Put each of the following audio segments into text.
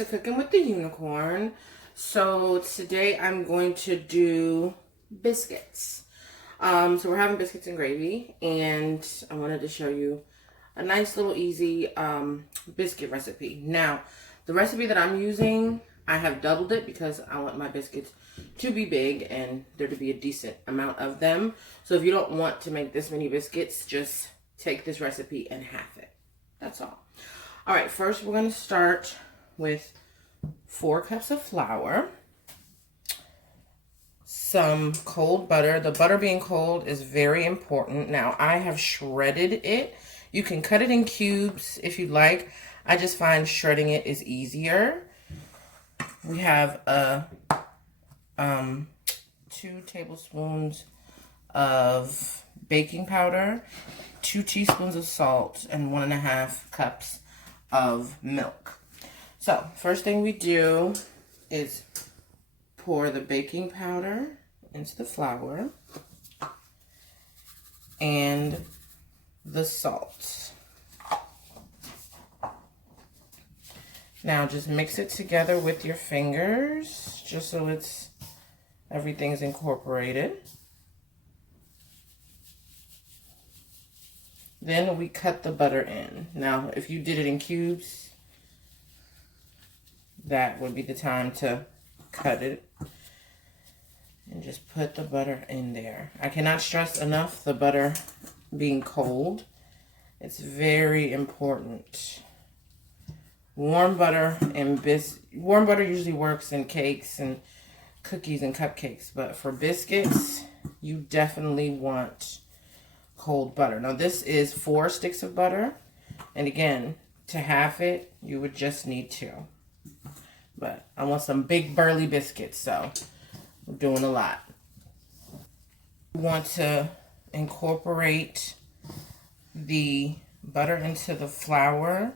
to Cooking with the Unicorn. So today I'm going to do biscuits. So we're having biscuits and gravy, and I wanted to show you a nice little easy biscuit recipe. Now, the recipe that I'm using, I have doubled it because I want my biscuits to be big and there to be a decent amount of them. So if you don't want to make this many biscuits, just take this recipe and half it. That's all. All right, first we're going to start with 4 cups of flour, some cold butter. The butter being cold is very important. Now, I have shredded it. You can cut it in cubes if you like. I just find shredding it is easier. We have 2 tablespoons of baking powder, 2 teaspoons of salt, and 1.5 cups of milk. So first thing we do is pour the baking powder into the flour and the salt. Now just mix it together with your fingers just so everything's incorporated. Then we cut the butter in. Now, if you did it in cubes, that would be the time to cut it. And just put the butter in there. I cannot stress enough the butter being cold. It's very important. Warm butter usually works in cakes and cookies and cupcakes, but for biscuits, you definitely want cold butter. Now this is 4 sticks of butter, and again, to half it, you would just need 2. But I want some big burly biscuits, so we're doing a lot. You want to incorporate the butter into the flour,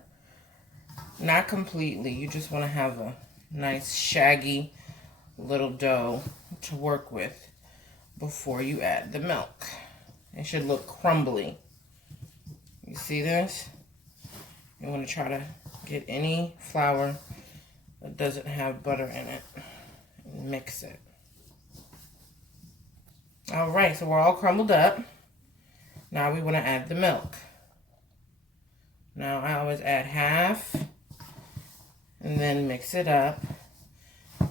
not completely. You just want to have a nice shaggy little dough to work with before you add the milk. It should look crumbly. You see this? You want to try to get any flour that doesn't have butter in it and mix it. All right, so we're all crumbled up. Now we want to add the milk. Now I always add half and then mix it up.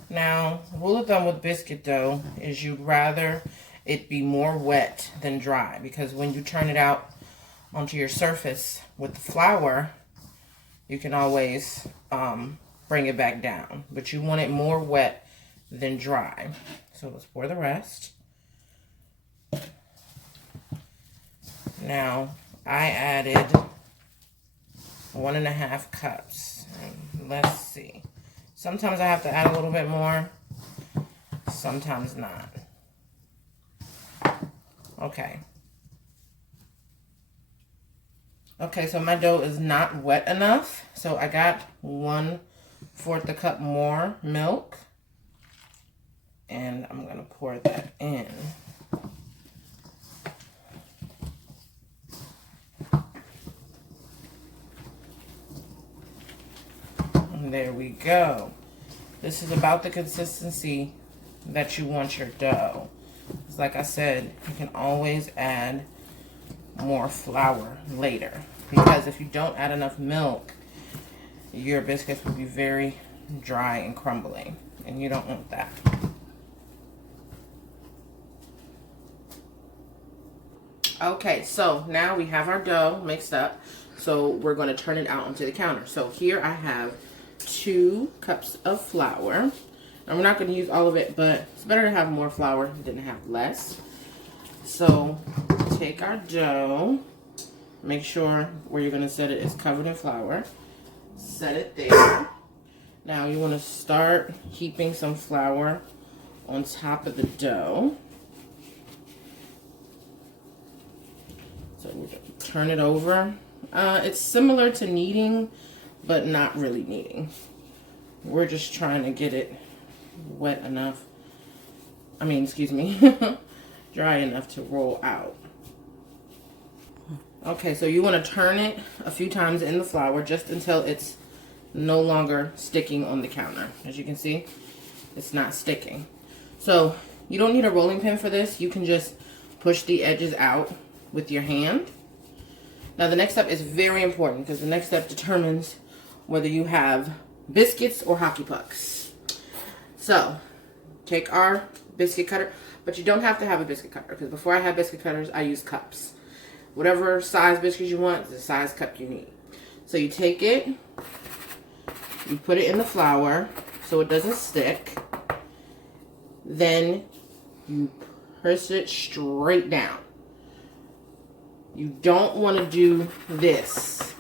Now, rule of thumb with biscuit dough is you'd rather it be more wet than dry, because when you turn it out onto your surface with the flour, you can always bring it back down, but you want it more wet than dry. So let's pour the rest. Now I added 1.5 cups. And let's see. Sometimes I have to add a little bit more, sometimes not. Okay. Okay, so my dough is not wet enough, so I got 1/4 a cup more milk, and I'm gonna pour that in. And there we go. This is about the consistency that you want your dough. Like I said, you can always add more flour later, because if you don't add enough milk, your biscuits will be very dry and crumbly, and you don't want that. Okay, so now we have our dough mixed up, so we're going to turn it out onto the counter. So here I have 2 cups of flour. And we're not going to use all of it, but it's better to have more flour than to have less. So take our dough, make sure where you're going to set it is covered in flour. Set it there. Now you want to start heaping some flour on top of the dough. So we're going to turn it over. It's similar to kneading, but not really kneading. We're just trying to get it wet enough, dry enough to roll out. Okay, so you want to turn it a few times in the flour just until it's no longer sticking on the counter. As you can see, it's not sticking. So you don't need a rolling pin for this. You can just push the edges out with your hand. Now the next step is very important because the next step determines whether you have biscuits or hockey pucks. So take our biscuit cutter, but you don't have to have a biscuit cutter because before I had biscuit cutters, I used cups. Whatever size biscuits you want, the size cup you need. So you take it, you put it in the flour so it doesn't stick. Then you press it straight down. You don't want to do this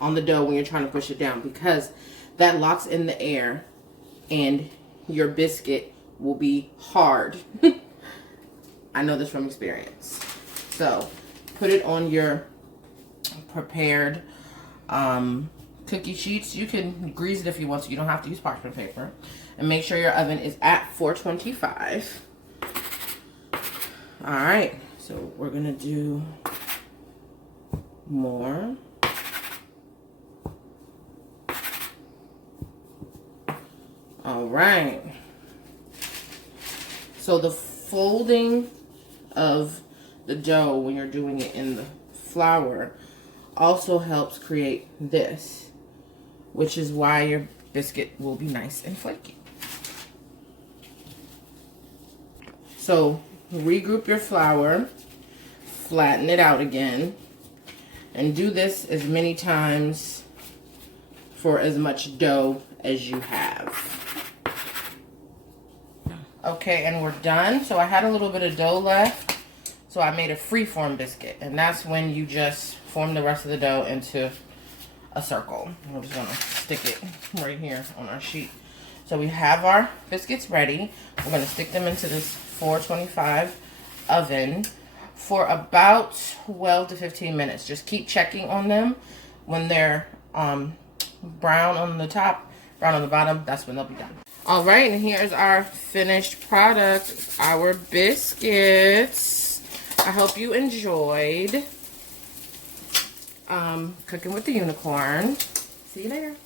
on the dough when you're trying to push it down because that locks in the air and your biscuit will be hard. I know this from experience. So put it on your prepared cookie sheets. You can grease it if you want to. You don't have to use parchment paper. And make sure your oven is at 425. All right, so we're gonna do more. All right. So the folding of the dough when you're doing it in the flour also helps create this, which is why your biscuit will be nice and flaky. So regroup your flour, flatten it out again, and do this as many times for as much dough as you have. Okay, and we're done. So I had a little bit of dough left, so I made a freeform biscuit, and that's when you just form the rest of the dough into a circle. We're just gonna stick it right here on our sheet. So we have our biscuits ready. We're gonna stick them into this 425 oven for about 12 to 15 minutes. Just keep checking on them. When they're brown on the top, brown on the bottom, that's when they'll be done. All right, and here's our finished product, our biscuits. I hope you enjoyed cooking with the unicorn. See you later.